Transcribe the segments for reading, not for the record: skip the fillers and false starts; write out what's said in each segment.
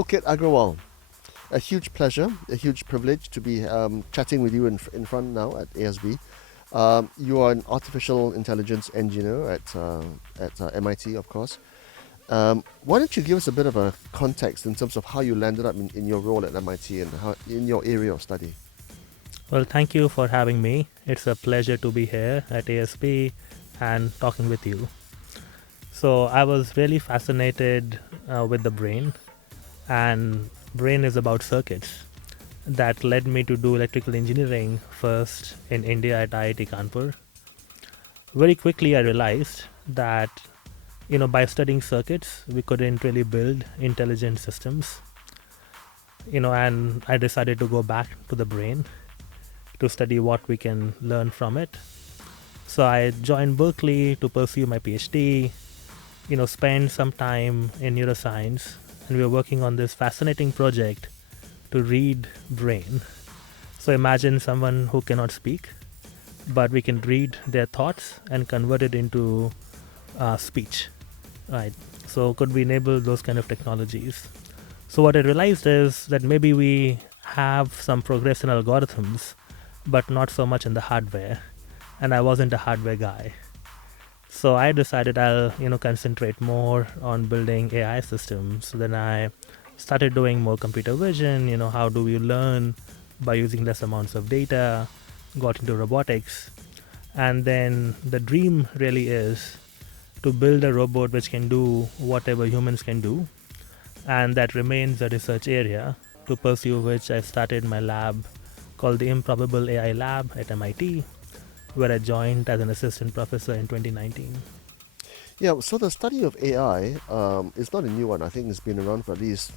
Pulkit Agrawal, a huge pleasure, a huge privilege to be chatting with you in front now at ASB. You are an artificial intelligence engineer at MIT, of course. Why don't you give us a bit of a context in terms of how you landed up in your role at MIT and how in your area of study? Well, thank you for having me. It's a pleasure to be here at ASB and talking with you. So I was really fascinated with the brain, and brain is about circuits. That led me to do electrical engineering first in India at IIT Kanpur. Very quickly I realized that by studying circuits we couldn't really build intelligent systems. And I decided to go back to the brain to study what we can learn from it. So I joined Berkeley to pursue my PhD, spend some time in neuroscience, and we were working on this fascinating project to read brain. So imagine someone who cannot speak, but we can read their thoughts and convert it into speech, right? So could we enable those kind of technologies? So what I realized is that maybe we have some progress in algorithms, but not so much in the hardware. And I wasn't a hardware guy. So I decided I'll concentrate more on building AI systems. Then I started doing more computer vision. How do we learn by using less amounts of data? Got into robotics, and then the dream really is to build a robot which can do whatever humans can do, and that remains a research area to pursue which I started my lab called the Improbable AI Lab at MIT, where I joined as an assistant professor in 2019. Yeah, so the study of AI is not a new one. I think it's been around for at least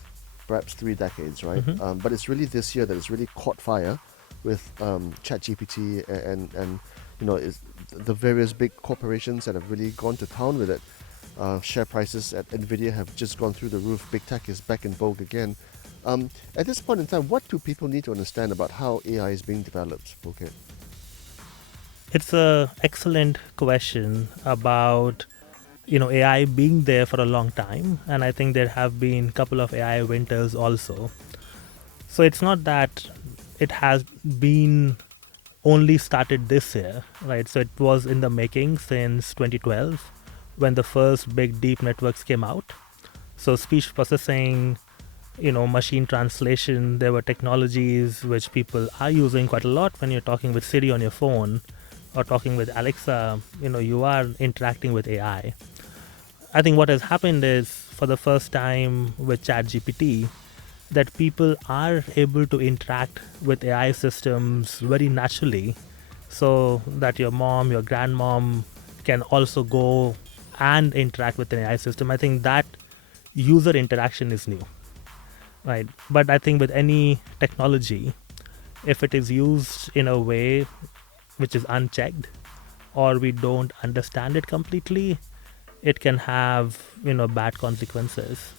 perhaps 3 decades, right? Mm-hmm. But it's really this year that it's really caught fire with ChatGPT and is the various big corporations that have really gone to town with it. Share prices at Nvidia have just gone through the roof. Big tech is back in vogue again. At this point in time, what do people need to understand about how AI is being developed, Pulkit? It's a excellent question about AI being there for a long time, and I think there have been a couple of AI winters also. So it's not that it has been only started this year, right? So it was in the making since 2012 when the first big deep networks came out. So speech processing, machine translation, there were technologies which people are using quite a lot when you're talking with Siri on your phone or talking with Alexa, you are interacting with AI. I think what has happened is for the first time with ChatGPT that people are able to interact with AI systems very naturally, so that your mom, your grandmom can also go and interact with an AI system. I think that user interaction is new, right? But I think with any technology, if it is used in a way which is unchecked or we don't understand it completely, it can have bad consequences.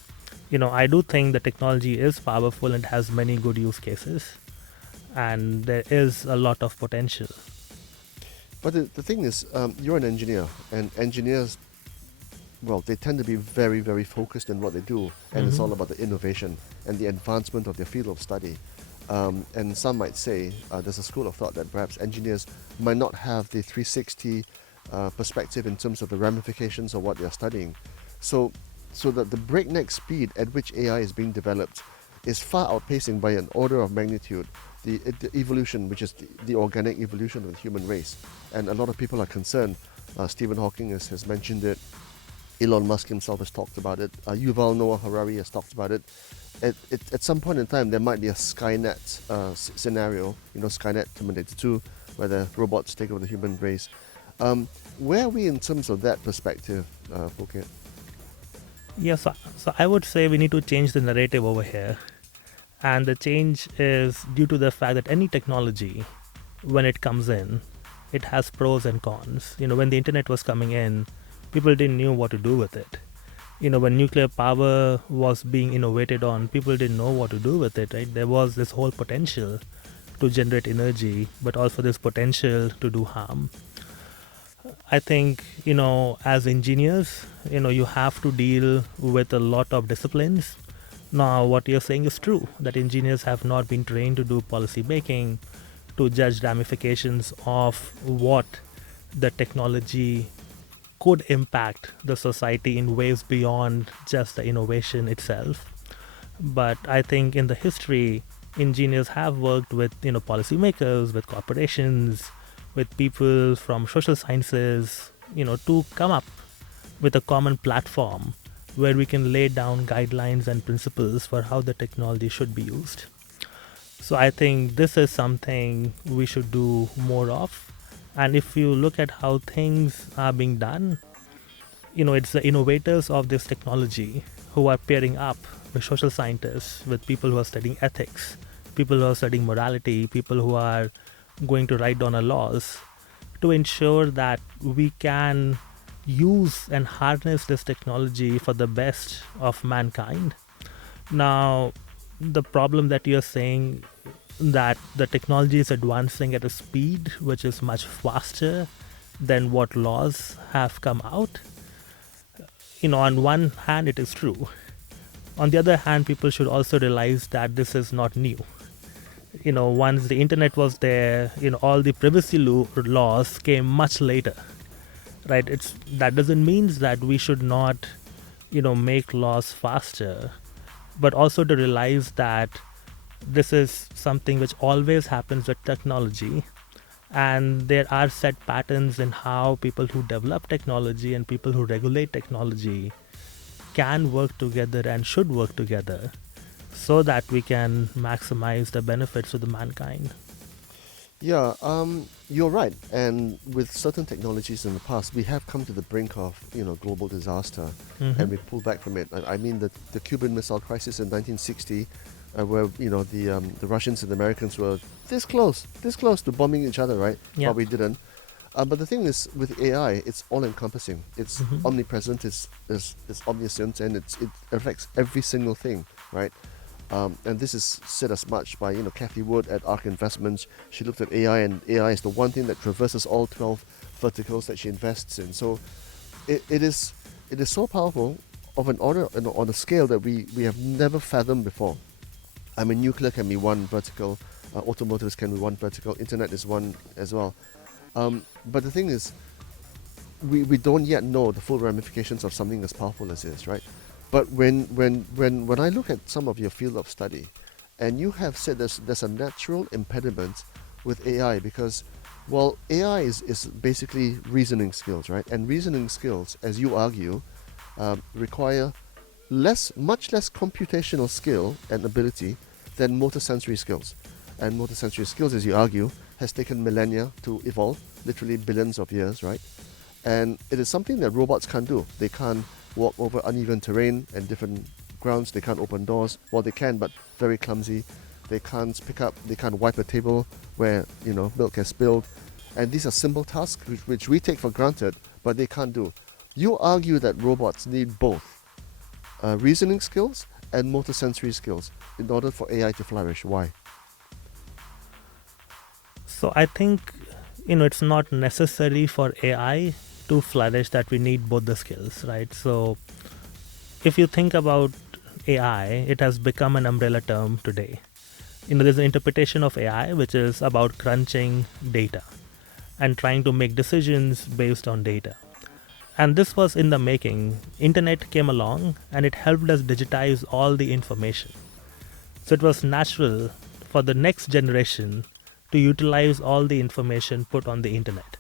I do think the technology is powerful and has many good use cases, and there is a lot of potential. But the thing is, you're an engineer, and engineers, well, they tend to be very, very focused in what they do, and it's all about the innovation and the advancement of their field of study. And some might say there's a school of thought that perhaps engineers might not have the 360 perspective in terms of the ramifications of what they're studying. So that the breakneck speed at which AI is being developed is far outpacing by an order of magnitude the evolution, which is the organic evolution of the human race. And a lot of people are concerned. Stephen Hawking has mentioned it. Elon Musk himself has talked about it. Yuval Noah Harari has talked about it. At some point in time, there might be a Skynet scenario, Skynet Terminator 2, where the robots take over the human race. Where are we in terms of that perspective, Pulkit? Yeah, so I would say we need to change the narrative over here. And the change is due to the fact that any technology, when it comes in, it has pros and cons. When the internet was coming in, people didn't know what to do with it. When nuclear power was being innovated on, people didn't know what to do with it, right? There was this whole potential to generate energy, but also this potential to do harm. I think, as engineers, you have to deal with a lot of disciplines Now, what you're saying is true, that engineers have not been trained to do policy making, to judge ramifications of what the technology could impact the society in ways beyond just the innovation itself. But I think in the history, engineers have worked with policymakers, with corporations, with people from social sciences, to come up with a common platform where we can lay down guidelines and principles for how the technology should be used. So I think this is something we should do more of. And if you look at how things are being done, it's the innovators of this technology who are pairing up with social scientists, with people who are studying ethics, people who are studying morality, people who are going to write down our laws to ensure that we can use and harness this technology for the best of mankind. Now, the problem that you're saying that the technology is advancing at a speed which is much faster than what laws have come out. On one hand, it is true. On the other hand, people should also realize that this is not new. Once the internet was there, all the privacy laws came much later, right? That doesn't mean that we should not, make laws faster, but also to realize that this is something which always happens with technology, and there are set patterns in how people who develop technology and people who regulate technology can work together and should work together so that we can maximize the benefits to the mankind. Yeah, you're right. And with certain technologies in the past, we have come to the brink of global disaster, and we pull back from it. I mean, the Cuban Missile Crisis in 1960, where the Russians and the Americans were this close to bombing each other, right? Yeah. But we didn't. But the thing is, with AI, it's all-encompassing. It's omnipresent. It's omniscient, and it affects every single thing, right? And this is said as much by Kathy Wood at ARK Investments. She looked at AI, and AI is the one thing that traverses all 12 verticals that she invests in. So it is so powerful of an order on a scale that we have never fathomed before. I mean, nuclear can be one vertical, automotives can be one vertical, internet is one as well. But the thing is, we don't yet know the full ramifications of something as powerful as this, right? But when I look at some of your field of study, and you have said there's a natural impediment with AI because, well, AI is basically reasoning skills, right? And reasoning skills, as you argue, require much less computational skill and ability than motor sensory skills. And motor sensory skills, as you argue, has taken millennia to evolve, literally billions of years, right? And it is something that robots can't do. They can't walk over uneven terrain and different grounds. They can't open doors. Well, they can, but very clumsy. They can't wipe a table where milk has spilled. And these are simple tasks which we take for granted, but they can't do. You argue that robots need both reasoning skills and motor sensory skills in order for AI to flourish. Why? So I think it's not necessary for AI to flourish that we need both the skills, right? So if you think about AI, it has become an umbrella term today. There's an interpretation of AI which is about crunching data and trying to make decisions based on data. And this was in the making. Internet came along and it helped us digitize all the information. So it was natural for the next generation to utilize all the information put on the internet.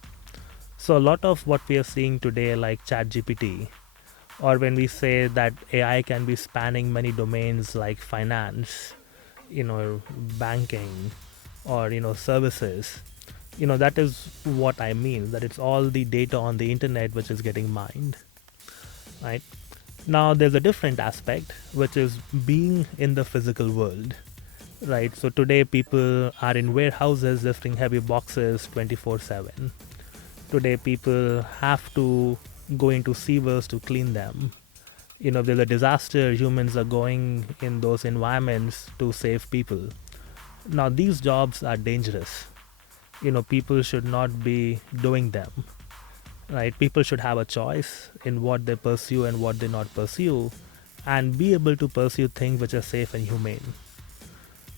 So a lot of what we are seeing today, like ChatGPT, or when we say that AI can be spanning many domains like finance, banking, or services, that is what I mean, that it's all the data on the internet which is getting mined, right? Now there's a different aspect, which is being in the physical world, right? So today people are in warehouses lifting heavy boxes 24/7. Today people have to go into sewers to clean them. If there's a disaster, humans are going in those environments to save people. Now these jobs are dangerous. People should not be doing them, right? People should have a choice in what they pursue and what they not pursue. and be able to pursue things which are safe and humane.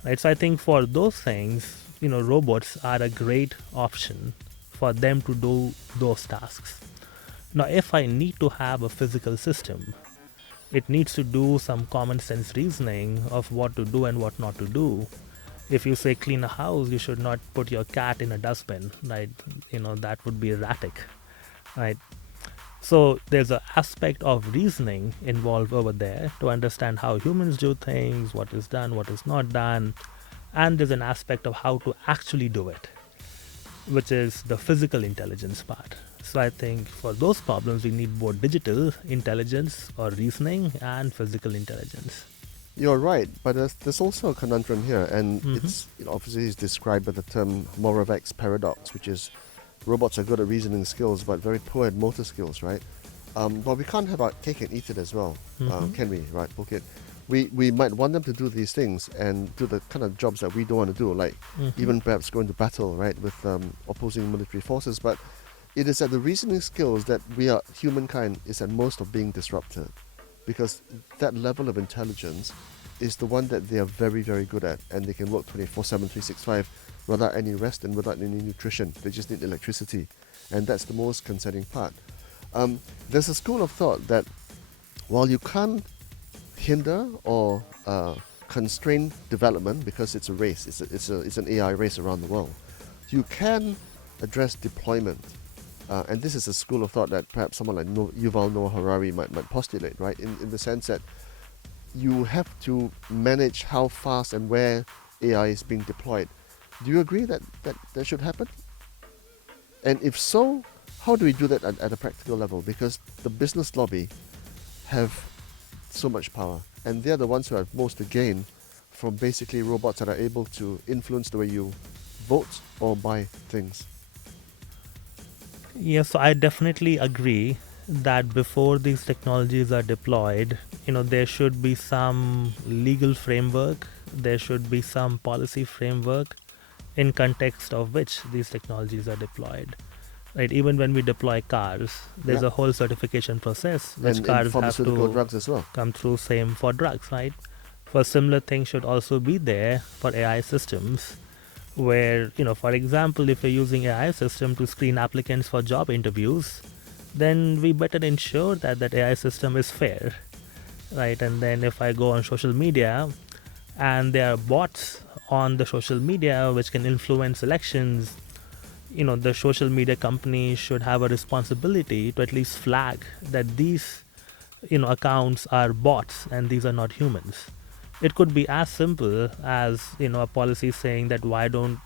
Right? So I think for those things, robots are a great option for them to do those tasks. Now, if I need to have a physical system, it needs to do some common sense reasoning of what to do and what not to do. If you say clean a house, you should not put your cat in a dustbin, right? That would be erratic, right? So there's an aspect of reasoning involved over there to understand how humans do things, what is done, what is not done, and there's an aspect of how to actually do it, which is the physical intelligence part. So I think for those problems, we need both digital intelligence or reasoning and physical intelligence. You're right, but there's also a conundrum here, and Mhm. it's obviously is described by the term Moravec's paradox, which is robots are good at reasoning skills but very poor at motor skills, right? But we can't have our cake and eat it as well, Mhm. can we? Right, Pulkit? We might want them to do these things and do the kind of jobs that we don't want to do, like Mhm. even perhaps go into battle, right, with opposing military forces. But it is at the reasoning skills that humankind is at most of being disrupted, because that level of intelligence is the one that they are very, very good at, and they can work 24/7, 365 without any rest and without any nutrition. They just need electricity, and that's the most concerning part. There's a school of thought that while you can't hinder or constrain development because it's a race, it's an AI race around the world, you can address deployment. And this is a school of thought that perhaps someone like Yuval Noah Harari might postulate, right? In the sense that you have to manage how fast and where AI is being deployed. Do you agree that should happen? And if so, how do we do that at a practical level? Because the business lobby have so much power, and they're the ones who have most to gain from basically robots that are able to influence the way you vote or buy things. Yes, so I definitely agree that before these technologies are deployed, there should be some legal framework, there should be some policy framework in context of which these technologies are deployed. Right, even when we deploy cars, there's Yeah. a whole certification process which And in cars have pharmaceutical to drugs as well. come through. Same for drugs, right? For similar things should also be there for AI systems, where for example, if you're using AI system to screen applicants for job interviews, then we better ensure that that AI system is fair, right? And then if I go on social media and there are bots on the social media which can influence elections, the social media companies should have a responsibility to at least flag that these accounts are bots and these are not humans. It could be as simple as a policy saying that why don't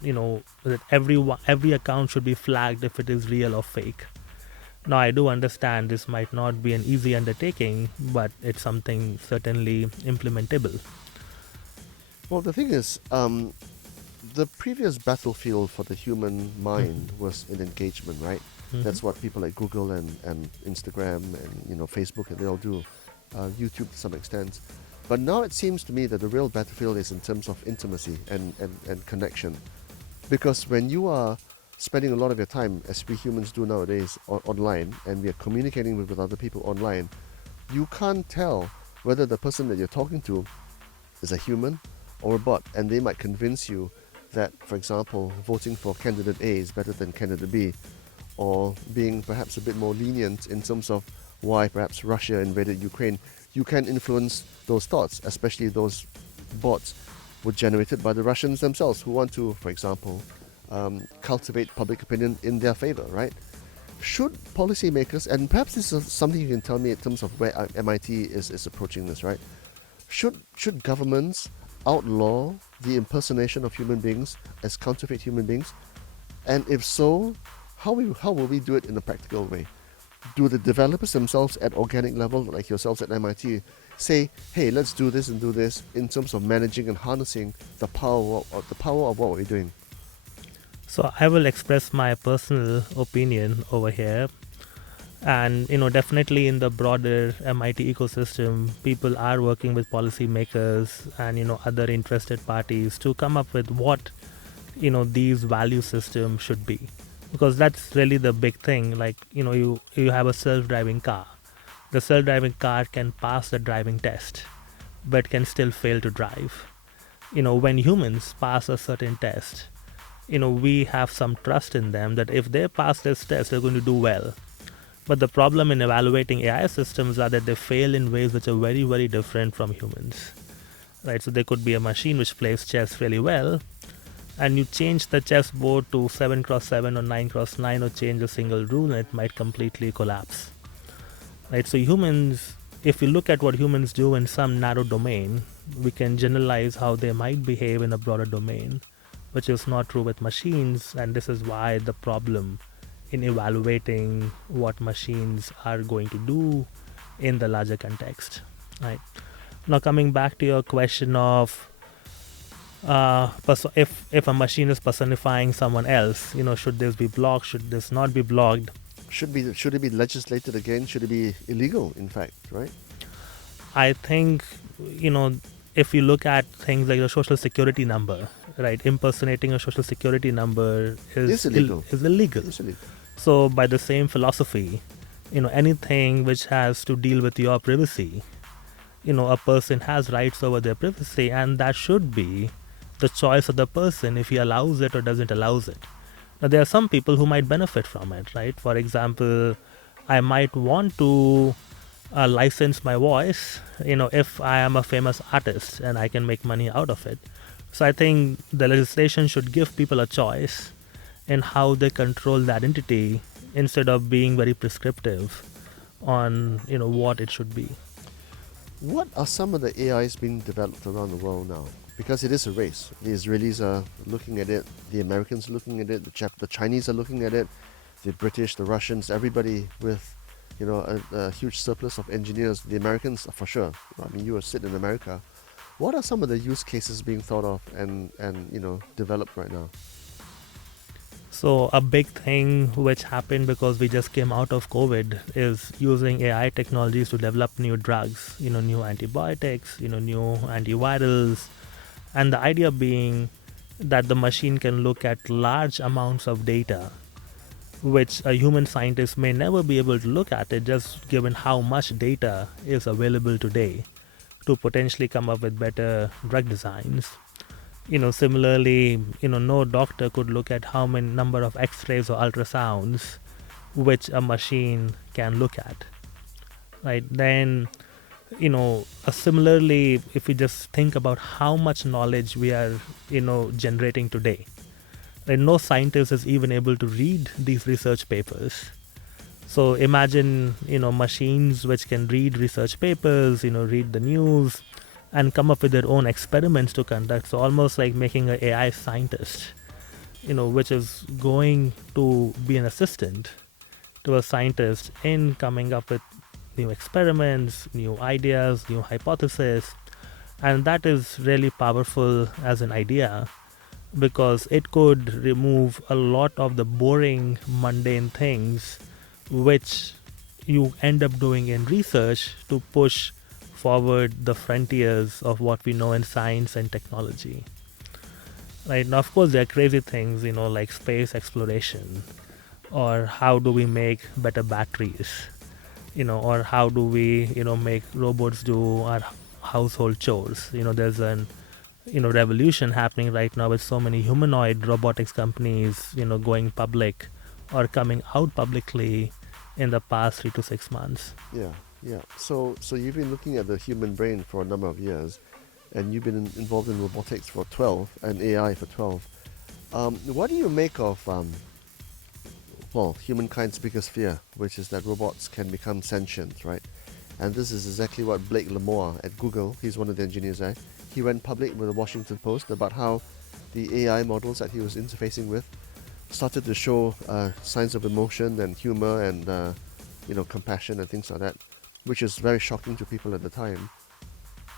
that every account should be flagged if it is real or fake. Now I do understand this might not be an easy undertaking, but it's something certainly implementable. Well, the thing is, the previous battlefield for the human mind was in engagement, right? Mhm. That's what people like Google and Instagram and Facebook and they all do, YouTube to some extent. But now it seems to me that the real battlefield is in terms of intimacy and connection. Because when you are spending a lot of your time, as we humans do nowadays, online, and we are communicating with other people online, you can't tell whether the person that you're talking to is a human or a bot, and they might convince you that, for example, voting for candidate A is better than candidate B, or being perhaps a bit more lenient in terms of why perhaps Russia invaded Ukraine. You can influence those thoughts, especially those bots were generated by the Russians themselves, who want to, for example, cultivate public opinion in their favor, right? Should policymakers, and perhaps this is something you can tell me in terms of where MIT is approaching this, right? Should governments outlaw the impersonation of human beings as counterfeit human beings? And if so, how will we do it in a practical way? Do the developers themselves at organic level, like yourselves at MIT, say, hey, let's do this and do this in terms of managing and harnessing the power of what we're doing? So I will express my personal opinion over here. And definitely in the broader MIT ecosystem, people are working with policymakers and other interested parties to come up with what these value systems should be, because that's really the big thing. Like you have a self-driving car, the self-driving car can pass the driving test, but can still fail to drive. When humans pass a certain test, we have some trust in them that if they pass this test, they're going to do well. But the problem in evaluating AI systems are that they fail in ways which are very, very different from humans. Right? So there could be a machine which plays chess really well, and you change the chessboard to 7x7 or 9x9 or change a single rule, and it might completely collapse. Right? So humans, if we look at what humans do in some narrow domain, we can generalize how they might behave in a broader domain, which is not true with machines, and this is why the problem in evaluating what machines are going to do in the larger context. Right. Now, coming back to your question of if a machine is personifying someone else, should this be blocked? Should this not be blocked? Should it be legislated again? Should it be illegal? In fact, right? I think if you look at things like the social security number, right, impersonating a social security number It's illegal. is illegal. It's illegal. So by the same philosophy, anything which has to deal with your privacy, a person has rights over their privacy, and that should be the choice of the person if he allows it or doesn't allows it. Now there are some people who might benefit from it, right? For example, I might want to license my voice, if I am a famous artist and I can make money out of it. So I think the legislation should give people a choice in how they control the identity instead of being very prescriptive on what it should be. What are some of the AIs being developed around the world now? Because it is a race. The Israelis are looking at it, the Americans are looking at it, the Chinese are looking at it, the British, the Russians, everybody with a huge surplus of engineers. The Americans, for sure. I mean, you sit in America. What are some of the use cases being thought of and developed right now? So a big thing which happened because we just came out of COVID is using AI technologies to develop new drugs, new antibiotics, new antivirals, and the idea being that the machine can look at large amounts of data which a human scientist may never be able to look at it, just given how much data is available today to potentially come up with better drug designs. Similarly, no doctor could look at how many number of x-rays or ultrasounds which a machine can look at. Right? Then, similarly, if we just think about how much knowledge we are, generating today, and no scientist is even able to read these research papers. So imagine, machines which can read research papers, read the news, and come up with their own experiments to conduct. So almost like making an AI scientist, which is going to be an assistant to a scientist in coming up with new experiments, new ideas, new hypotheses. And that is really powerful as an idea, because it could remove a lot of the boring, mundane things which you end up doing in research to push forward the frontiers of what we know in science and technology. Right now, of course, there are crazy things, like space exploration, or how do we make better batteries, or how do we, make robots do our household chores. There's an revolution happening right now with so many humanoid robotics companies, going public or coming out publicly in the past 3 to 6 months. Yeah. So you've been looking at the human brain for a number of years, and you've been involved in robotics for 12 and AI for 12. What do you make of humankind's biggest fear, which is that robots can become sentient, right? And this is exactly what Blake Lemoine at Google, he's one of the engineers there, he went public with the Washington Post about how the AI models that he was interfacing with started to show signs of emotion and humor and compassion and things like that, which is very shocking to people at the time.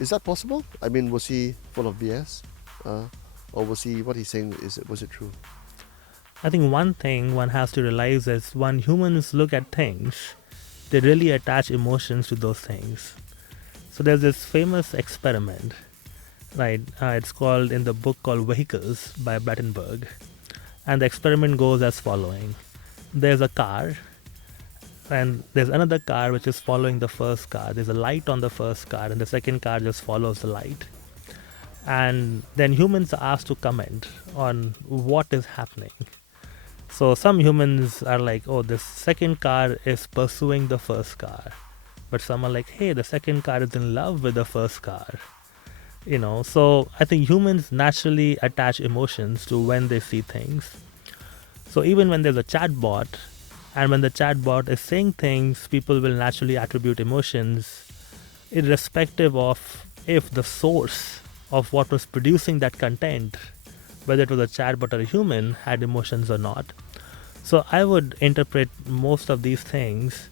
Is that possible? I mean, was he full of BS, or was he what he's saying? Was it true? I think one thing one has to realize is when humans look at things, they really attach emotions to those things. So there's this famous experiment, right? It's called in the book called Vehicles by Brattenberg. And the experiment goes as following. There's a car, and there's another car which is following the first car. There's a light on the first car, and the second car just follows the light. And then humans are asked to comment on what is happening. So some humans are like, oh, the second car is pursuing the first car. But some are like, hey, the second car is in love with the first car. So I think humans naturally attach emotions to when they see things. So even when there's a chatbot, and when the chatbot is saying things, people will naturally attribute emotions, irrespective of if the source of what was producing that content, whether it was a chatbot or a human, had emotions or not. So I would interpret most of these things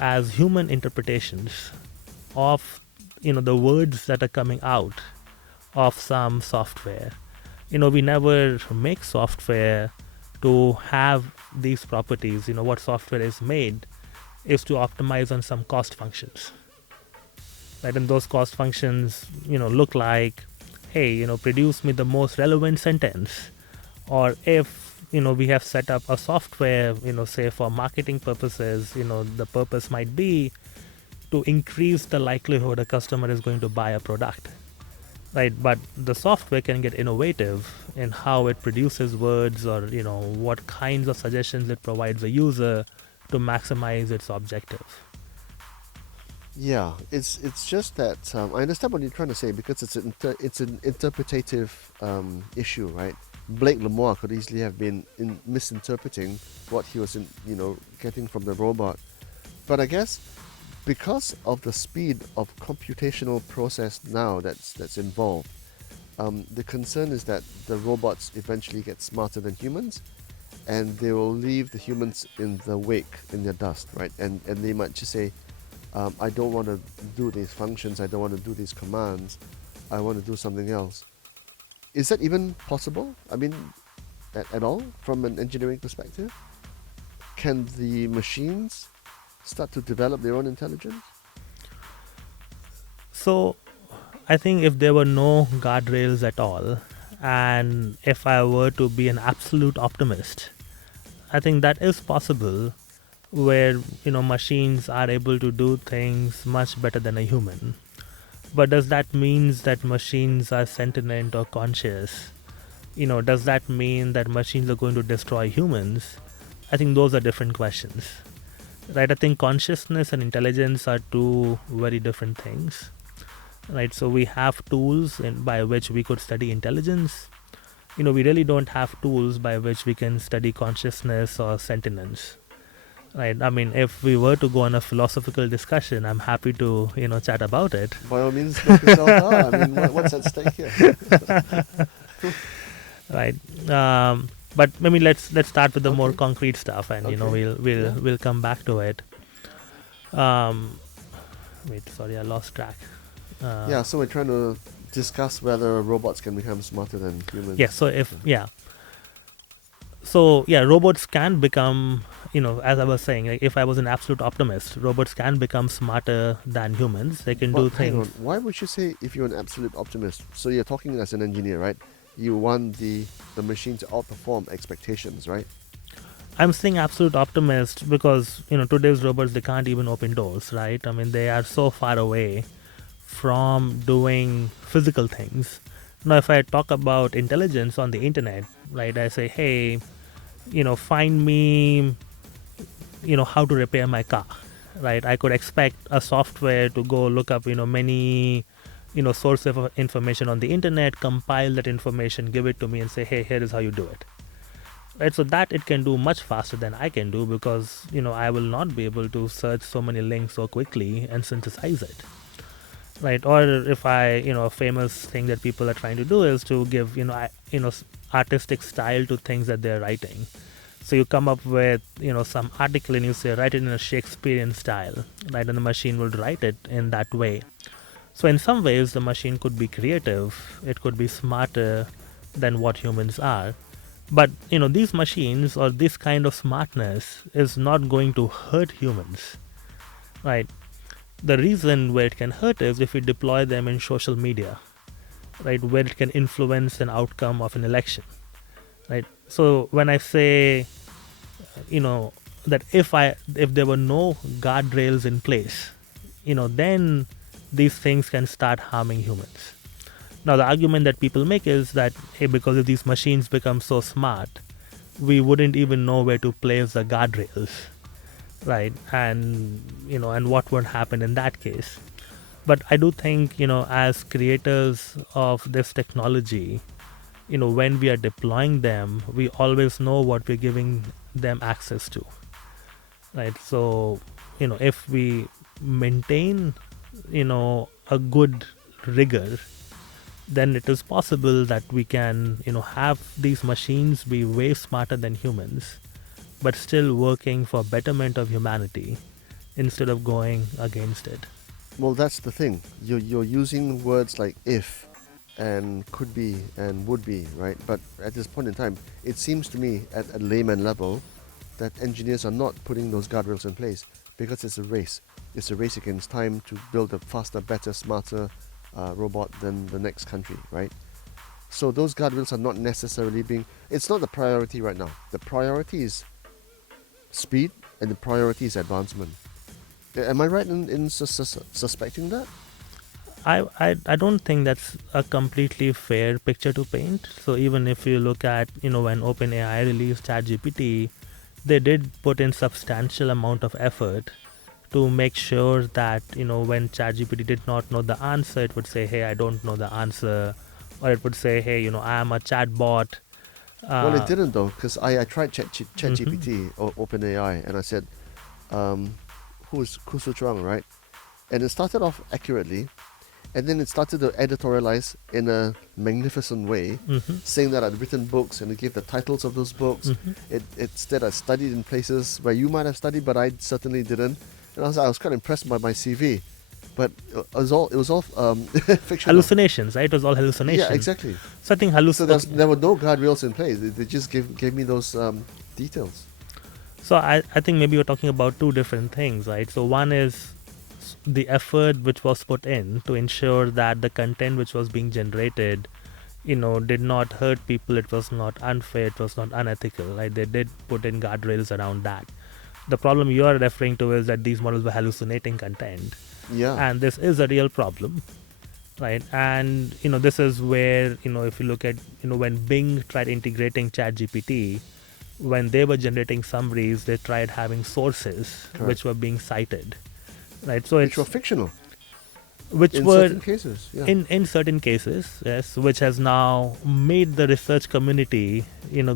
as human interpretations of the words that are coming out of some software. We never make software to have these properties. What software is made is to optimize on some cost functions, right? And those cost functions look like, hey, produce me the most relevant sentence. Or if we have set up a software, say for marketing purposes, the purpose might be to increase the likelihood a customer is going to buy a product, right? But the software can get innovative in how it produces words, or what kinds of suggestions it provides a user to maximize its objective. Yeah, it's just that I understand what you're trying to say, because it's an interpretative issue, right? Blake Lemoire could easily have been misinterpreting what he was getting from the robot, but I guess because of the speed of computational process now that's involved, the concern is that the robots eventually get smarter than humans, and they will leave the humans in the wake, in their dust, right? And they might just say, I don't want to do these functions, I don't want to do these commands, I want to do something else. Is that even possible? I mean, at all, from an engineering perspective? Can the machines start to develop their own intelligence? So I think if there were no guardrails at all, and if I were to be an absolute optimist, I think that is possible, where machines are able to do things much better than a human. But does that mean that machines are sentient or conscious? Does that mean that machines are going to destroy humans? I think those are different questions, right? I think consciousness and intelligence are two very different things, right? So we have tools by which we could study intelligence. We really don't have tools by which we can study consciousness or sentience, right? I mean, if we were to go on a philosophical discussion, I'm happy to chat about it. By all means, knock yourself out. I mean, what's at stake here? Right. But maybe let's start with the more concrete stuff, and we'll come back to it. Wait, sorry, I lost track. So we're trying to discuss whether robots can become smarter than humans. Robots can become, as I was saying, like if I was an absolute optimist, robots can become smarter than humans. They can do things. Hang on. Why would you say if you're an absolute optimist? So you're talking as an engineer, right? You want the machine to outperform expectations, right? I'm saying absolute optimist because today's robots, they can't even open doors, right? I mean, they are so far away from doing physical things. Now, if I talk about intelligence on the internet, right, I say, hey, find me, how to repair my car, right? I could expect a software to go look up, many, source of information on the internet, compile that information, give it to me and say, hey, here is how you do it. Right, so that it can do much faster than I can do, because I will not be able to search so many links so quickly and synthesize it. Right, or if I a famous thing that people are trying to do is to give artistic style to things that they're writing. So you come up with some article and you say write it in a Shakespearean style, right, and the machine will write it in that way. So in some ways the machine could be creative, it could be smarter than what humans are. But these machines or this kind of smartness is not going to hurt humans, right? The reason where it can hurt is if we deploy them in social media, right, where it can influence an outcome of an election, right? So when I say, that if there were no guardrails in place, then these things can start harming humans. Now, the argument that people make is that, hey, because if these machines become so smart, we wouldn't even know where to place the guardrails, right? And what would happen in that case. But I do think, as creators of this technology, when we are deploying them, we always know what we're giving them access to, right? So, if we maintain, a good rigor, then it is possible that we can, have these machines be way smarter than humans, but still working for betterment of humanity instead of going against it. Well, that's the thing. You're using words like if and could be and would be, right? But at this point in time, it seems to me at a layman level that engineers are not putting those guardrails in place because it's a race. It's a race against time to build a faster, better, smarter robot than the next country, right? So those guardrails are not necessarily being. It's not the priority right now. The priority is speed, and the priority is advancement. Am I right in suspecting that? I don't think that's a completely fair picture to paint. So even if you look at, when OpenAI released ChatGPT, they did put in substantial amount of effort to make sure that, when ChatGPT did not know the answer, it would say, hey, I don't know the answer. Or it would say, hey, I am a chatbot. Well, it Uh, didn't though, because I tried mhm, ChatGPT or OpenAI, and I said, who's Kusu Chuang, right? And it started off accurately, and then it started to editorialize in a magnificent way, mhm, saying that I'd written books and it gave the titles of those books. mhm. It said I studied in places where you might have studied, but I certainly didn't. And I was quite impressed by my CV, but it was all fictional. Hallucinations, right? It was all Yeah, hallucination. exactly. So I think So okay. there were no guardrails in place. They just gave me those details. So I think maybe we're talking about two different things, right? So one is the effort which was put in to ensure that the content which was being generated, did not hurt people. It was not unfair. It was not unethical, right? They did put in guardrails around that. The problem you are referring to is that these models were hallucinating content, Yeah. and this is a real problem, right? And this is where, if you look at, when Bing tried integrating ChatGPT, when they were generating summaries, they tried having sources Correct. which were being cited, right? So Which were it's fictional which in were certain cases. Yeah. in certain cases, yes, which has now made the research community,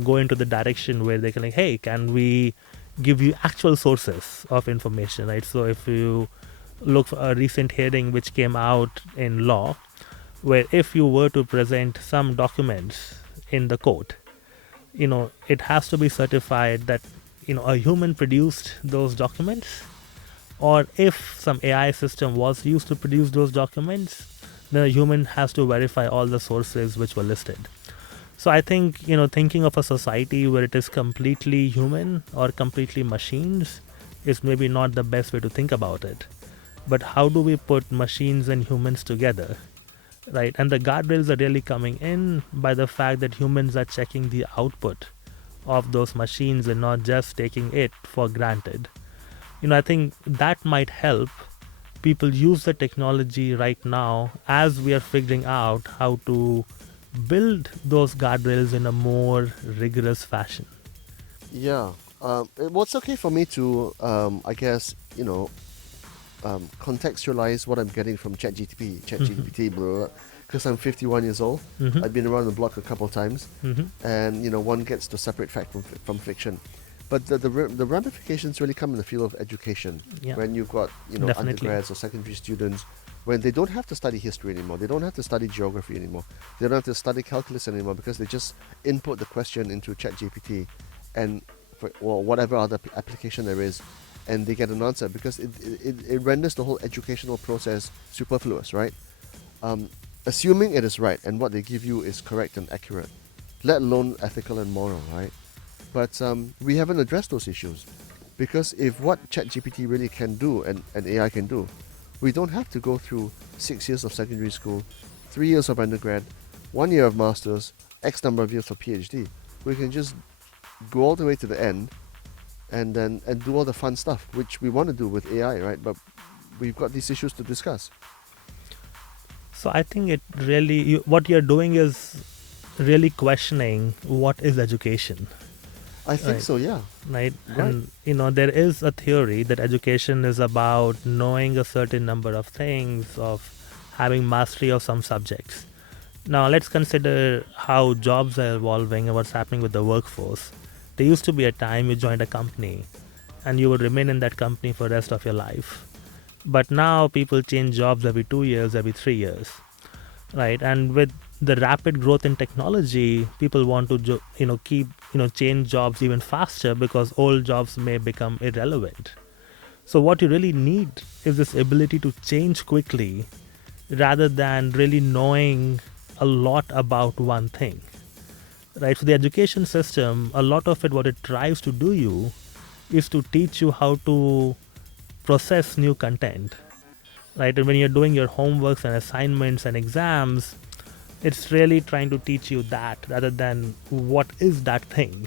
go into the direction where they can like, hey, can we give you actual sources of information, right? So if you look for a recent hearing which came out in law, where if you were to present some documents in the court, it has to be certified that, a human produced those documents, or if some AI system was used to produce those documents, then a human has to verify all the sources which were listed. So I think, thinking of a society where it is completely human or completely machines is maybe not the best way to think about it. But how do we put machines and humans together, right? And the guardrails are really coming in by the fact that humans are checking the output of those machines and not just taking it for granted. I think that might help people use the technology right now as we are figuring out how to build those guardrails in a more rigorous fashion. Yeah. What's okay for me to, I guess, contextualize what I'm getting from Mhm, ChatGPT, because I'm 51 years old. mhm, I've been around the block a couple of times, mhm. and one gets to separate fact from fiction. But the ramifications really come in the field of education, Yeah, when you've got definitely. undergrads or secondary students, when they don't have to study history anymore, they don't have to study geography anymore, they don't have to study calculus anymore because they just input the question into ChatGPT, and or whatever other application there is, and they get an answer because it renders the whole educational process superfluous, right? Um, Assuming it is right and what they give you is correct and accurate, let alone ethical and moral, right? But we haven't addressed those issues because if what ChatGPT really can do and AI can do, we don't have to go through 6 years of secondary school, 3 years of undergrad, 1 year of masters, X number of years of PhD. We can just go all the way to the end and do all the fun stuff, which we want to do with AI, right? But we've got these issues to discuss. So I think it really, what you're doing is really questioning what is education, I think right? so, yeah. Right? Right. And there is a theory that education is about knowing a certain number of things, of having mastery of some subjects. Now let's consider how jobs are evolving and what's happening with the workforce. There used to be a time you joined a company and you would remain in that company for the rest of your life. But now people change jobs every 2 years, every 3 years, right? And with the rapid growth in technology, people want to keep change jobs even faster because old jobs may become irrelevant. So what you really need is this ability to change quickly rather than really knowing a lot about one thing, right? So the education system, a lot of it, what it tries to do you is to teach you how to process new content, right? And when you're doing your homeworks and assignments and exams, it's really trying to teach you that rather than what is that thing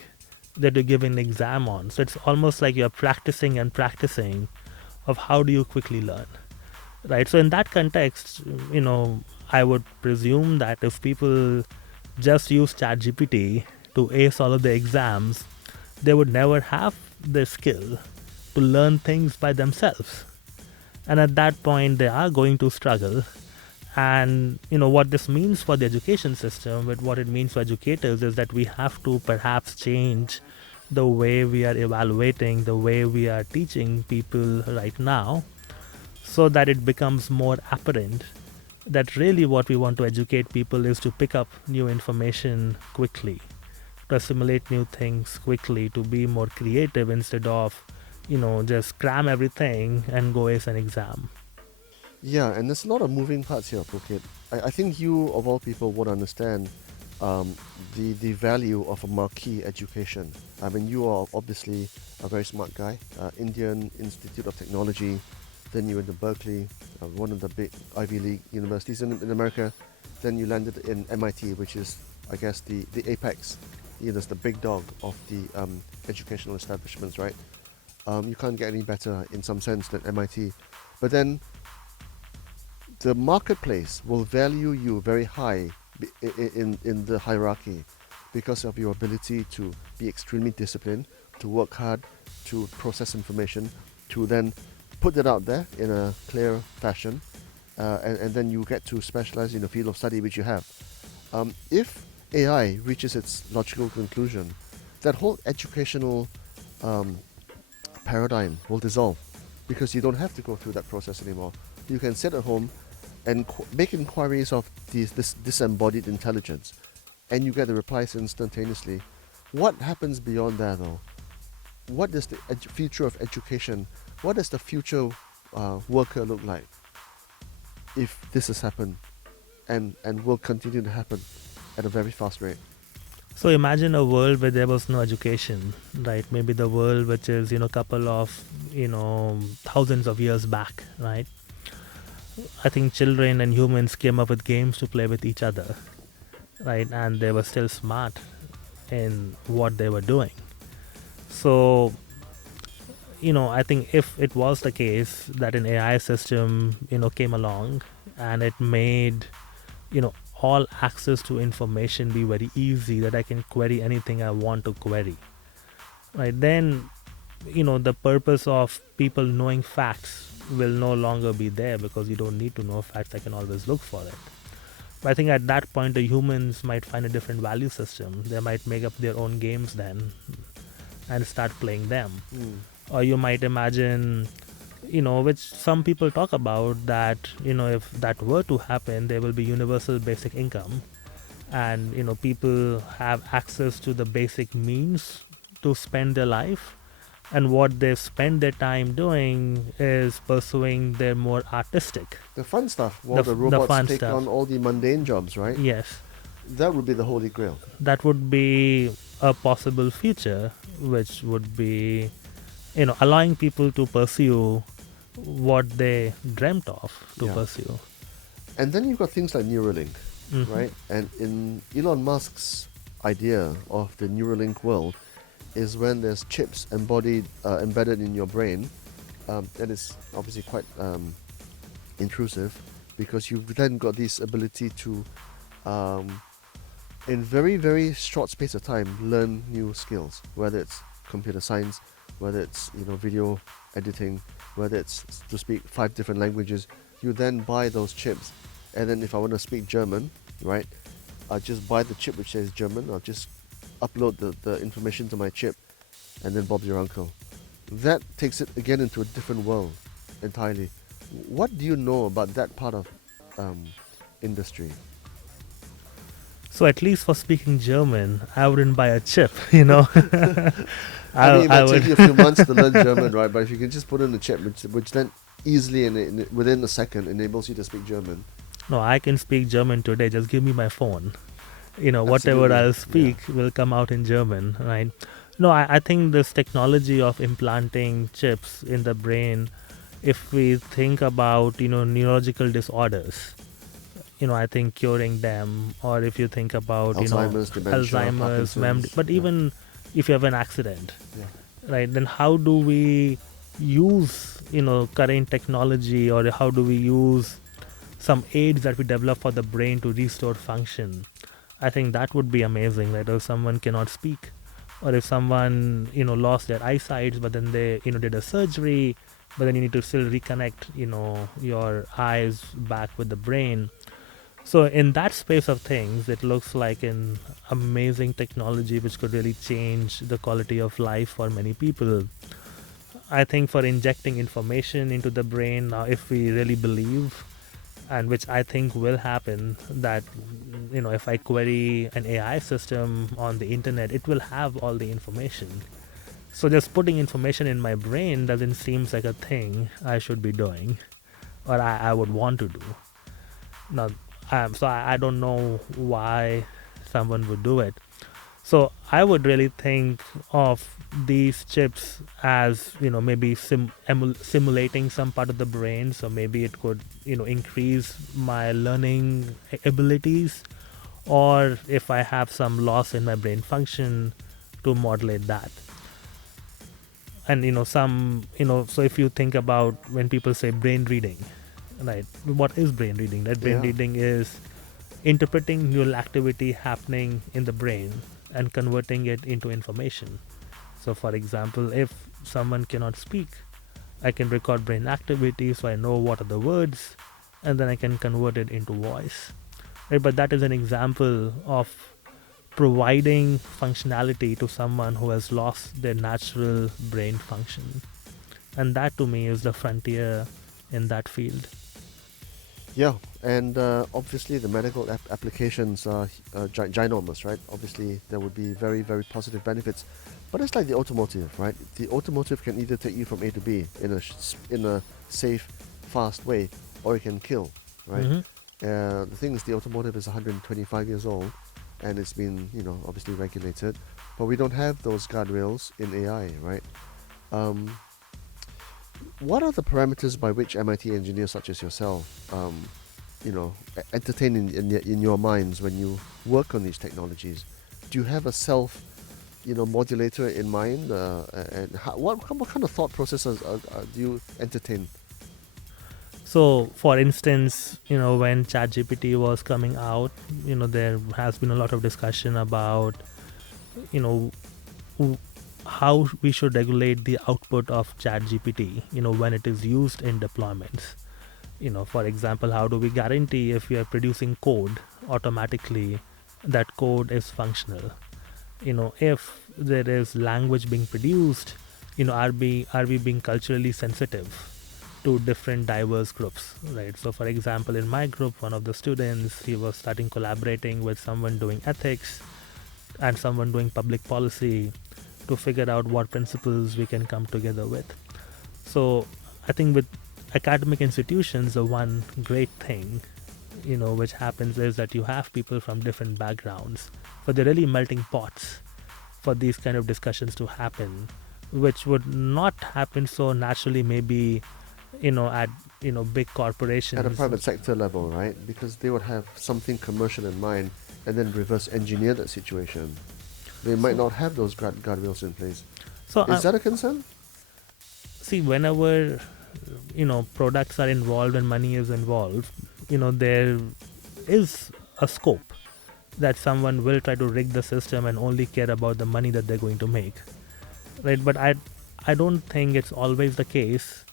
that you're giving an exam on. So it's almost like you're practicing and practicing of how do you quickly learn, right? So in that context, I would presume that if people just use ChatGPT to ace all of the exams, they would never have the skill to learn things by themselves. And at that point, they are going to struggle. And what this means for the education system, with what it means for educators, is that we have to perhaps change the way we are evaluating, the way we are teaching people right now, so that it becomes more apparent that really what we want to educate people is to pick up new information quickly, to assimilate new things quickly, to be more creative instead of, just cram everything and go ace an exam. Yeah, and there's a lot of moving parts here, Pulkit. I think you, of all people, would understand um, the value of a marquee education. I mean, you are obviously a very smart guy, Indian Institute of Technology, then you went to Berkeley, one of the big Ivy League universities in America, then you landed in MIT, which is, I guess, the apex, it's the big dog of the educational establishments, right? You can't get any better in some sense than MIT. But then the marketplace will value you very high in the hierarchy because of your ability to be extremely disciplined, to work hard, to process information, to then put it out there in a clear fashion, and then you get to specialize in the field of study which you have. If AI reaches its logical conclusion, that whole educational um, paradigm will dissolve because you don't have to go through that process anymore. You can sit at home and make inquiries of this disembodied intelligence, and you get the replies instantaneously. What happens beyond that, though? What does the future of education, what does the future worker look like if this has happened and will continue to happen at a very fast rate? So imagine a world where there was no education, right? Maybe the world which is, couple of, thousands of years back, right? I think children and humans came up with games to play with each other, right? And they were still smart in what they were doing. So, I think if it was the case that an AI system, came along and it made, all access to information be very easy, that I can query anything I want to query, right? Then, the purpose of people knowing facts will no longer be there because you don't need to know facts. I can always look for it. But I think at that point, the humans might find a different value system. They might make up their own games then and start playing them. Or you might imagine, which some people talk about, that, if that were to happen, there will be universal basic income. And, people have access to the basic means to spend their life. And what they spend their time doing is pursuing their more artistic, The fun stuff, while the the robots fun take stuff. on all the mundane jobs, right? Yes, That would be the holy grail. that would be a possible future, which would be, allowing people to pursue what they dreamt of to Yeah. pursue. And then you've got things like Neuralink, Mhm. right? And in Elon Musk's idea of the Neuralink world, is when there's chips embedded in your brain. That is obviously quite intrusive, because you've then got this ability to, um, in very very short space of time, learn new skills, whether it's computer science, whether it's video editing, whether it's to speak 5 different languages. You then buy those chips, and then if I want to speak German, right, I just buy the chip which says German. I'll just upload the information to my chip, and then Bob's your uncle. That takes it again into a different world entirely. What do you know about that part of um, industry? So at least for speaking German, I wouldn't buy a chip, you know. I mean, it I might take would. you a few months to learn German, right? But if you can just put in a chip, which then easily within a second enables you to speak German. No, I can speak German today. Just give me my phone. You know, whatever Absolutely, I'll yeah. speak will come out in German, right? No, I think this technology of implanting chips in the brain, if we think about, neurological disorders, I think curing them, or if you think about, Alzheimer's, dementia, Alzheimer's, memory, Parkinson's. but Yeah, even if you have an accident, yeah. right, then how do we use, current technology, or how do we use some aids that we develop for the brain to restore function? I think that would be amazing, right? If someone cannot speak, or if someone lost their eyesight, but then they did a surgery, but then you need to still reconnect your eyes back with the brain. So in that space of things, it looks like an amazing technology which could really change the quality of life for many people. I think for injecting information into the brain, now if we really believe, and which I think will happen, that if I query an AI system on the internet, it will have all the information. So just putting information in my brain doesn't seem like a thing I should be doing, or I would want to do. Now, I don't know why someone would do it. So I would really think of these chips as maybe simulating some part of the brain. So maybe it could increase my learning abilities, or if I have some loss in my brain function, to modulate that. And so if you think about when people say brain reading, right? What is brain reading? That brain Yeah. reading is interpreting neural activity happening in the brain and converting it into information. So, for example, if someone cannot speak, I can record brain activity so I know what are the words, and then I can convert it into voice. Right? But that is an example of providing functionality to someone who has lost their natural brain function. And that to me is the frontier in that field. Yeah, and obviously the medical applications are ginormous, right? Obviously, there would be very, very positive benefits, but it's like the automotive, right? The automotive can either take you from A to B in a safe, fast way, or it can kill, right? Mm-hmm. The thing is, the automotive is 125 years old, and it's been, obviously regulated, but we don't have those guardrails in AI, right? Um, what are the parameters by which MIT engineers such as yourself, entertain in your minds when you work on these technologies? Do you have a self, modulator in mind, and what kind of thought processes do you entertain? So, for instance, when ChatGPT was coming out, there has been a lot of discussion about, you know, w- how we should regulate the output of ChatGPT, when it is used in deployments. For example, how do we guarantee if we are producing code automatically, that code is functional? If there is language being produced, are we being culturally sensitive to different diverse groups, right? So for example, in my group, one of the students, he was starting collaborating with someone doing ethics and someone doing public policy to figure out what principles we can come together with. So I think with academic institutions, the one great thing which happens is that you have people from different backgrounds, but they're really melting pots for these kind of discussions to happen, which would not happen so naturally maybe at big At a corporations. private sector level, right? Because they would have something commercial in mind and then reverse engineer that situation They might not have those guardrails in place. So Is that a concern? see, whenever products are involved and money is involved, there is a scope that someone will try to rig the system and only care about the money that they're going to make, right? But I don't think it's always the case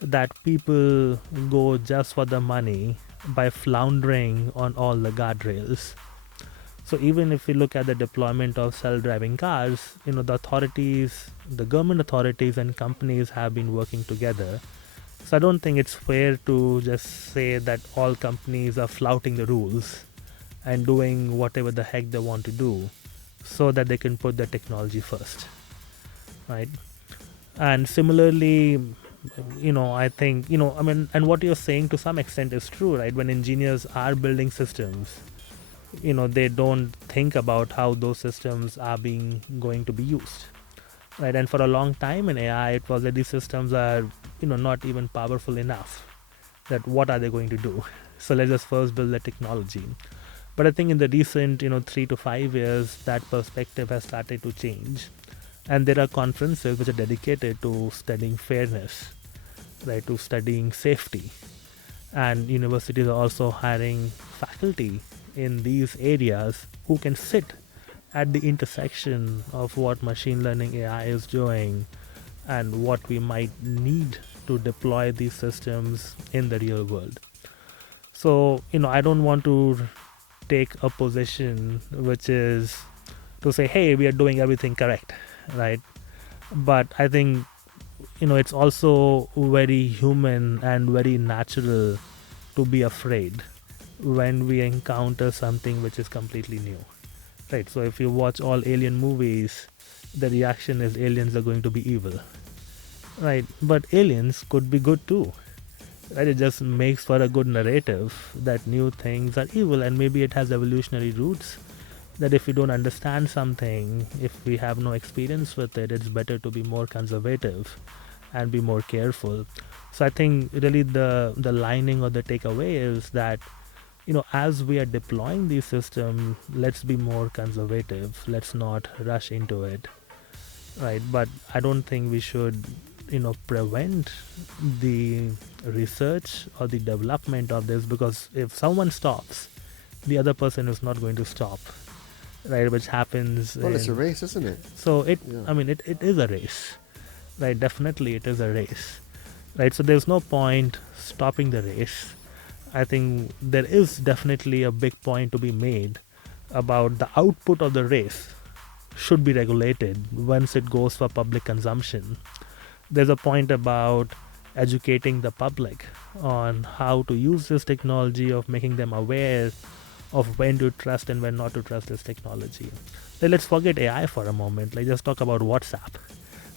that people go just for the money by floundering on all the guardrails. So even if we look at the deployment of self-driving cars, the authorities, the government authorities and companies have been working together. So I don't think it's fair to just say that all companies are flouting the rules and doing whatever the heck they want to do so that they can put the technology first, right? And similarly, I think, and what you're saying to some extent is true, right? When engineers are building systems, they don't think about how those systems are being going to be used, right? And for a long time in AI, it was that these systems are, not even powerful enough. That what are they going to do? So let's just first build the technology. But I think in the recent, 3 to 5 years, that perspective has started to change. And there are conferences which are dedicated to studying fairness, right, to studying safety. And universities are also hiring faculty in these areas who can sit at the intersection of what machine learning AI is doing and what we might need to deploy these systems in the real world. So, I don't want to take a position which is to say, hey, we are doing everything correct, right? But I think, it's also very human and very natural to be afraid when we encounter something which is completely new, right? So if you watch all alien movies, the reaction is aliens are going to be evil, right? But aliens could be good too, right? It just makes for a good narrative that new things are evil, and maybe it has evolutionary roots that if we don't understand something, if we have no experience with it, it's better to be more conservative and be more careful. So I think really the lining or the takeaway is that as we are deploying these systems, let's be more conservative. Let's not rush into it, right? But I don't think we should prevent the research or the development of this, because if someone stops, the other person is not going to stop, right? Which happens. Well, it's a race, isn't it? So Yeah. it is a race, right? Definitely, it is a race, right? So there's no point stopping the race. I think there is definitely a big point to be made about the output of the race should be regulated once it goes for public consumption. There's a point about educating the public on how to use this technology, of making them aware of when to trust and when not to trust this technology. Then let's forget AI for a moment. Let's just talk about WhatsApp,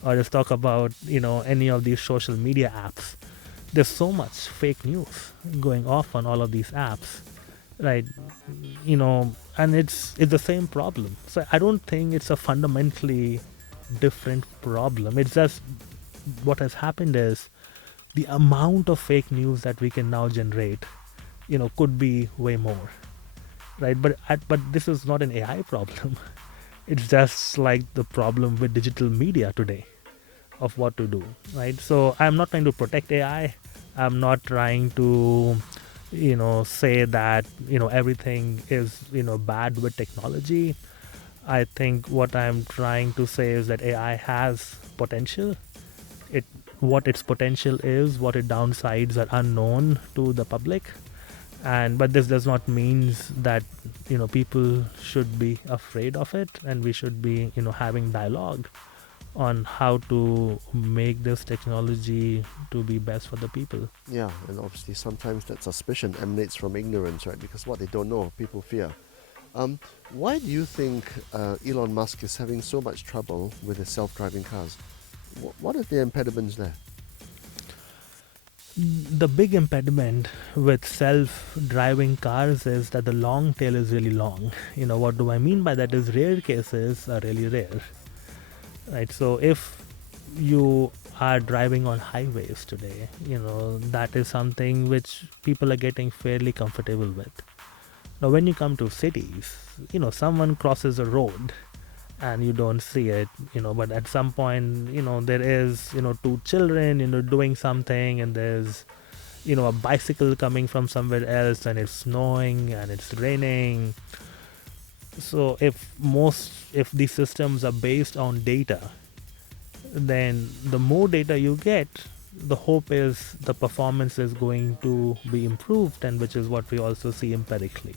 or just talk about any of these social media apps. There's so much fake news going off on all of these apps, right? And it's the same problem. So I don't think it's a fundamentally different problem. It's just what has happened is the amount of fake news that we can now generate could be way more, right? But this is not an AI problem. It's just like the problem with digital media today, of what to do, right? So I'm not trying to protect AI. I'm not trying to say that everything is bad with technology. I think what I'm trying to say is that AI has potential. It What its potential is, what its downsides are unknown to the public, and but this does not mean that people should be afraid of it, and we should be having dialogue on how to make this technology to be best for the people. Yeah, and obviously sometimes that suspicion emanates from ignorance, right? Because what they don't know, people fear. Why do you think Elon Musk is having so much trouble with his self-driving cars? What are the impediments there? The big impediment with self-driving cars is that the long tail is really long. What do I mean by that is rare cases are really rare, right? So if you are driving on highways today, that is something which people are getting fairly comfortable with. Now when you come to cities, someone crosses a road and you don't see it, but at some point, there is, two children, doing something, and there's, a bicycle coming from somewhere else, and it's snowing and it's raining. So if these systems are based on data, then the more data you get, the hope is the performance is going to be improved, and which is what we also see empirically.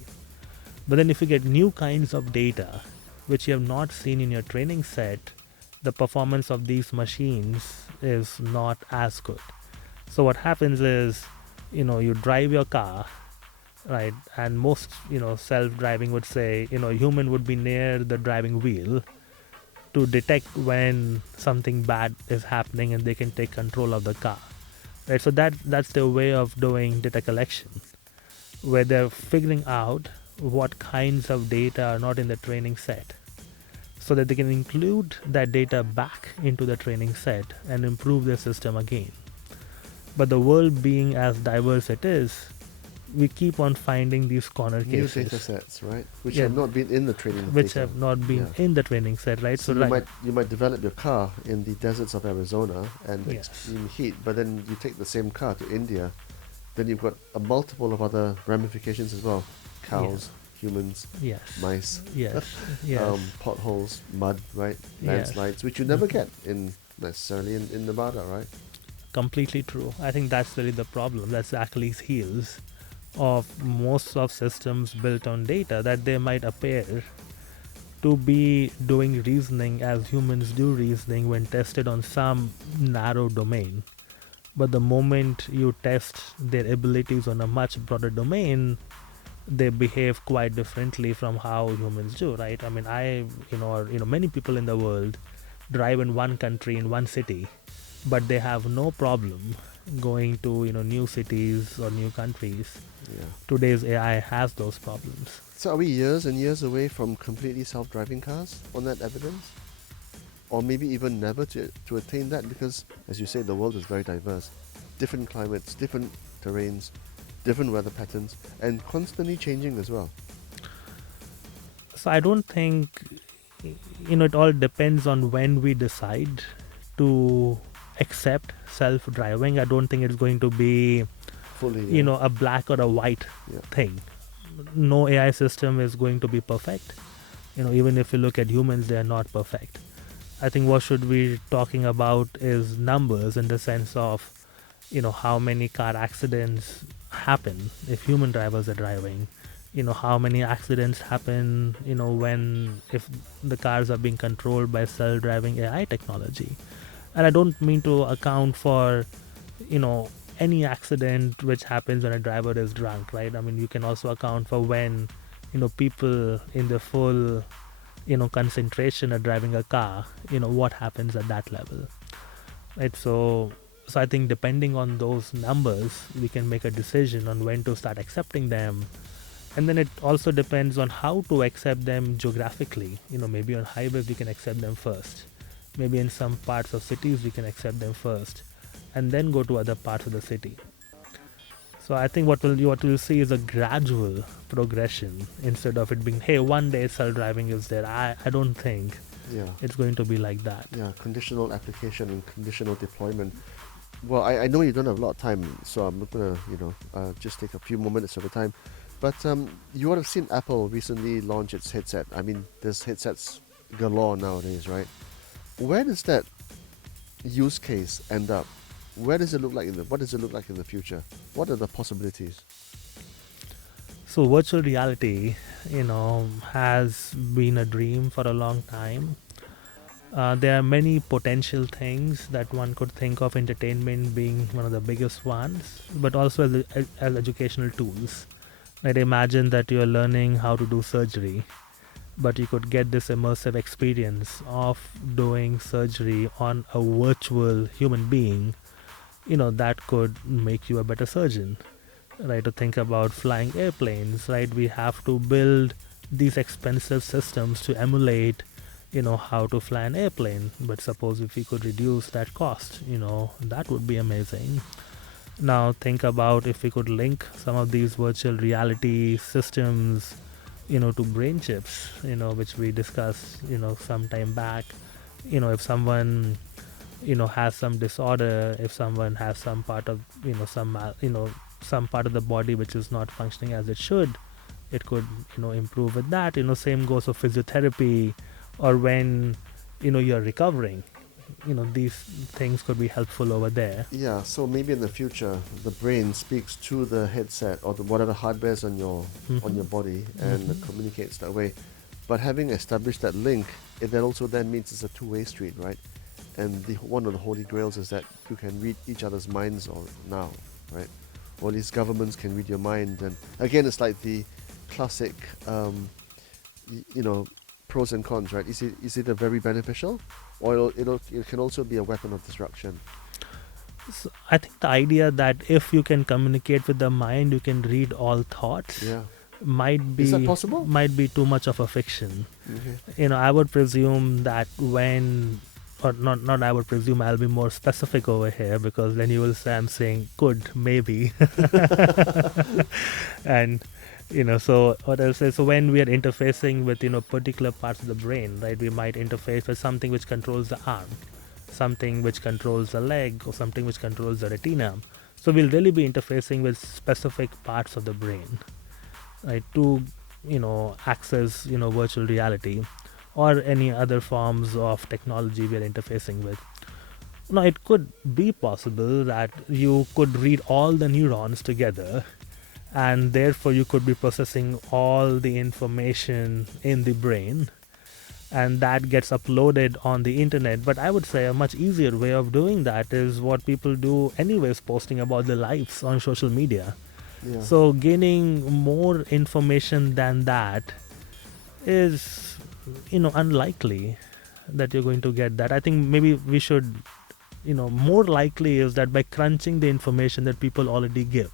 But then if you get new kinds of data which you have not seen in your training set, the performance of these machines is not as good. So what happens is, you drive your car, right? And most, self-driving would say, a human would be near the driving wheel to detect when something bad is happening, and they can take control of the car, right? So that's their way of doing data collection, where they're figuring out what kinds of data are not in the training set, so that they can include that data back into the training set and improve their system again. But the world being as diverse it is, we keep on finding these corner New cases, data sets, right? Which yeah, have not been in the training which data. have not been Yeah. in the training set, right? So you might develop your car in the deserts of Arizona and Yes. extreme heat, but then you take the same car to India, then you've got a multiple of other ramifications as well: cows, humans, Yes. mice, Yes. Yes. potholes, mud, right? Yes. Landslides, which you never get in necessarily in Nevada, right? Completely true. I think that's really the problem. That's the Achilles heels of most of systems built on data, that they might appear to be doing reasoning as humans do reasoning when tested on some narrow domain. But the moment you test their abilities on a much broader domain, they behave quite differently from how humans do, right? I mean, many people in the world drive in one country, in one city, but they have no problem going to, new cities or new countries. Yeah. Today's AI has those problems. So are we years and years away from completely self-driving cars on that evidence? Or maybe even never to attain that, because, as you say, the world is very diverse. Different climates, different terrains, different weather patterns, and constantly changing as well. So I don't think, it all depends on when we decide to accept self-driving. I don't think it's going to be, Fully, a black or a white yeah. thing. No AI system is going to be perfect. Even if you look at humans, they are not perfect. I think what should we talking about is numbers, in the sense of, how many car accidents happen if human drivers are driving. How many accidents happen, when if the cars are being controlled by self-driving AI technology. And I don't mean to account for, any accident which happens when a driver is drunk, right? I mean, you can also account for when, people in the full, concentration are driving a car, what happens at that level, right? So I think depending on those numbers, we can make a decision on when to start accepting them. And then it also depends on how to accept them geographically. Maybe on highways we can accept them first. Maybe in some parts of cities we can accept them first, and then go to other parts of the city. So I think what we'll see is a gradual progression, instead of it being, hey, one day self-driving is there. I don't think Yeah. it's going to be like that. Yeah, conditional application and conditional deployment. Well, I know you don't have a lot of time, so I'm not gonna, just take a few more minutes of your time. But you would have seen Apple recently launch its headset. I mean, there's headsets galore nowadays, right? Where does that use case end up? What does it look like in the future? What are the possibilities? So virtual reality, has been a dream for a long time. There are many potential things that one could think of, entertainment being one of the biggest ones, but also as educational tools. Like, imagine that you're learning how to do surgery, but you could get this immersive experience of doing surgery on a virtual human being. That could make you a better surgeon, right? To think about flying airplanes, right? We have to build these expensive systems to emulate, how to fly an airplane. But suppose if we could reduce that cost, that would be amazing. Now think about if we could link some of these virtual reality systems, to brain chips, which we discussed, some time back. If someone, has some disorder, if someone has some part of, some part of the body which is not functioning as it should, it could, improve with that. Same goes for physiotherapy, or when, you're recovering, these things could be helpful over there. Yeah, so maybe in the future, the brain speaks to the headset or whatever hardware is on your body and communicates that way. But having established that link, it then also then means it's a two-way street, right? And one of the holy grails is that you can read each other's minds now, right? Or these governments can read your mind. And again, it's like the classic, pros and cons, right? Is it a very beneficial, or it can also be a weapon of disruption? So I think the idea that if you can communicate with the mind, you can read all thoughts. Yeah. Might be Is that possible? Might be too much of a fiction. Okay. I would presume that when, or not I would presume, I'll be more specific over here, because then you will say I'm saying could, maybe. And so what I'll say, so when we are interfacing with particular parts of the brain, right, we might interface with something which controls the arm, something which controls the leg, or something which controls the retina. So we'll really be interfacing with specific parts of the brain, right, to access virtual reality or any other forms of technology we are interfacing with. Now it could be possible that you could read all the neurons together, and therefore you could be processing all the information in the brain, and that gets uploaded on the internet. But I would say a much easier way of doing that is what people do anyways, posting about their lives on social media. Yeah. So gaining more information than that is, unlikely that you're going to get that. I think maybe we should, more likely is that by crunching the information that people already give.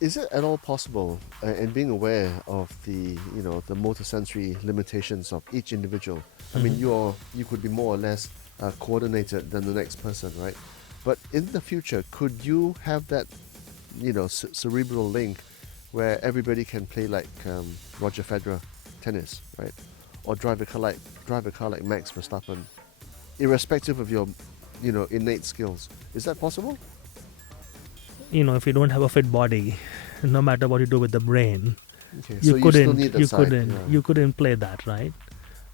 Is it at all possible, and being aware of the motor sensory limitations of each individual? I mean, you could be more or less coordinated than the next person, right? But in the future, could you have that, cerebral link where everybody can play like Roger Federer tennis, right? Or drive a car like Max Verstappen, irrespective of your, innate skills. Is that possible? If you don't have a fit body, no matter what you do with the brain, Okay, you so you couldn't still need that side, yeah. you couldn't play that, right?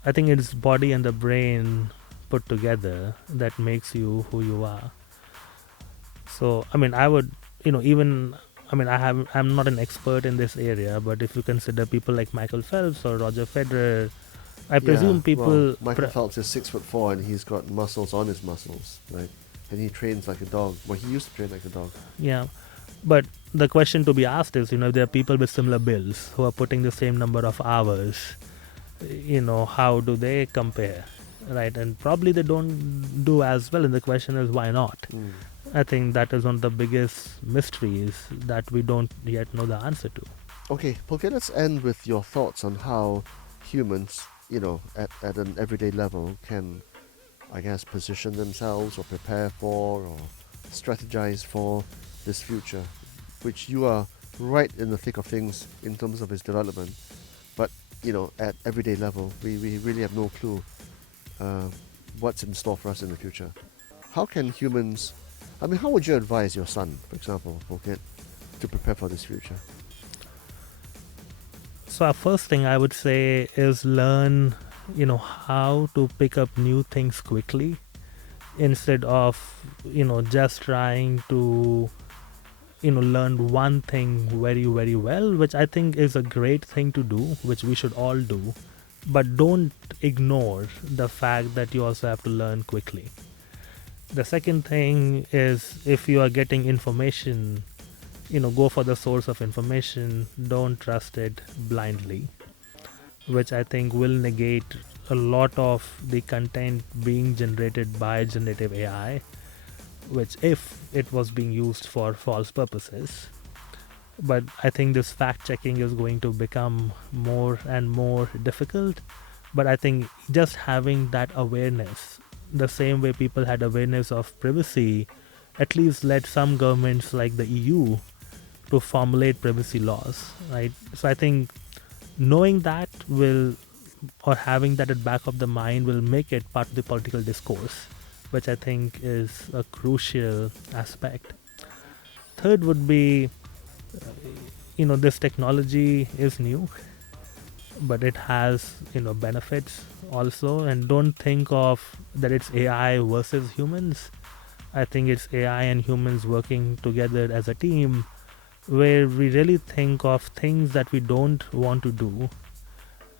I think it's body and the brain put together that makes you who you are. So I mean, I would, I'm not an expert in this area, but if you consider people like Michael Phelps or Roger Federer, I presume people. Well, Michael Phelps is 6'4" and he's got muscles on his muscles, right? And he trains like a dog. Well, he used to train like a dog. Yeah, but the question to be asked is, if there are people with similar builds who are putting the same number of hours, how do they compare, right? And probably they don't do as well. And the question is, why not? I think that is one of the biggest mysteries that we don't yet know the answer to. Okay, Pulkit, let's end with your thoughts on how humans, at an everyday level can, I guess, position themselves or prepare for or strategize for this future, which you are right in the thick of things in terms of its development. But, at everyday level, we really have no clue what's in store for us in the future. How can humans, how would you advise your son, for example, Pulkit, to prepare for this future? So our first thing I would say is learn, how to pick up new things quickly, instead of, just trying to, learn one thing very, very well, which I think is a great thing to do, which we should all do. But don't ignore the fact that you also have to learn quickly. The second thing is, if you are getting information, go for the source of information. Don't trust it blindly, which I think will negate a lot of the content being generated by generative AI, which if it was being used for false purposes. But I think this fact checking is going to become more and more difficult. But I think just having that awareness, the same way people had awareness of privacy, at least led some governments like the EU to formulate privacy laws, right? So I think knowing that will, or having that at back of the mind, will make it part of the political discourse, which I think is a crucial aspect. Third would be, this technology is new, but it has, benefits also. And don't think of that it's AI versus humans. I think it's AI and humans working together as a team, where we really think of things that we don't want to do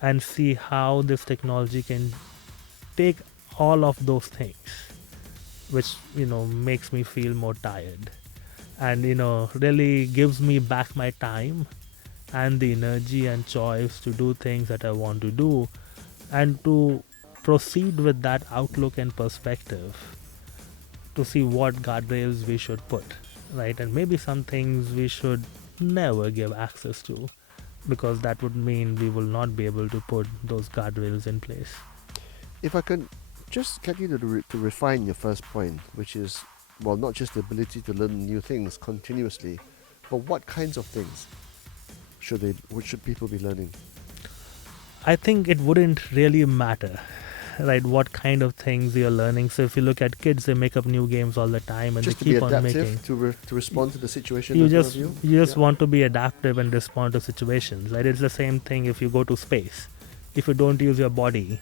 and see how this technology can take all of those things, which makes me feel more tired, and really gives me back my time and the energy and choice to do things that I want to do, and to proceed with that outlook and perspective, to see what guardrails we should put, right? And maybe some things we should never give access to, because that would mean we will not be able to put those guardrails in place. If I could just get you to refine your first point, which is, well, not just the ability to learn new things continuously, but what kinds of things what should people be learning? I think it wouldn't really matter, right, what kind of things you're learning. So if you look at kids, they make up new games all the time, and Just they to be keep on adaptive, making. to respond to the situation You in front just of you? you just Yeah. want to be adaptive and respond to situations, right? It's the same thing if you go to space. If you don't use your body,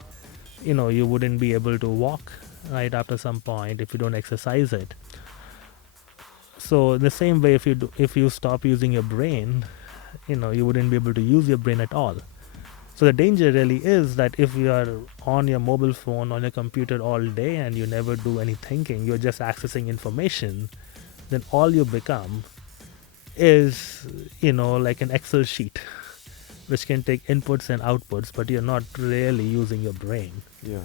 you wouldn't be able to walk, right, after some point, if you don't exercise it. So the same way, if you stop using your brain, you wouldn't be able to use your brain at all. So the danger really is that if you are on your mobile phone, on your computer all day, and you never do any thinking, you're just accessing information, then all you become is, like an Excel sheet, which can take inputs and outputs, but you're not really using your brain. Yeah.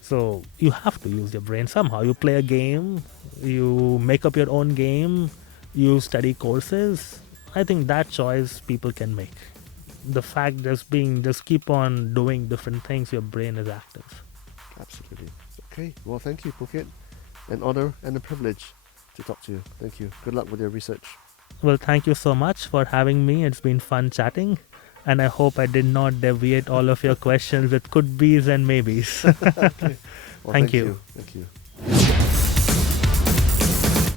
So you have to use your brain somehow. You play a game, you make up your own game, you study courses. I think that choice people can make. The fact just keep on doing different things, your brain is active. Absolutely. Okay. Well, thank you, Pulkit. An honor and a privilege to talk to you. Thank you. Good luck with your research. Well, thank you so much for having me. It's been fun chatting. And I hope I did not deviate all of your questions with could be's and maybes. Okay. Well, Thank you. Thank you.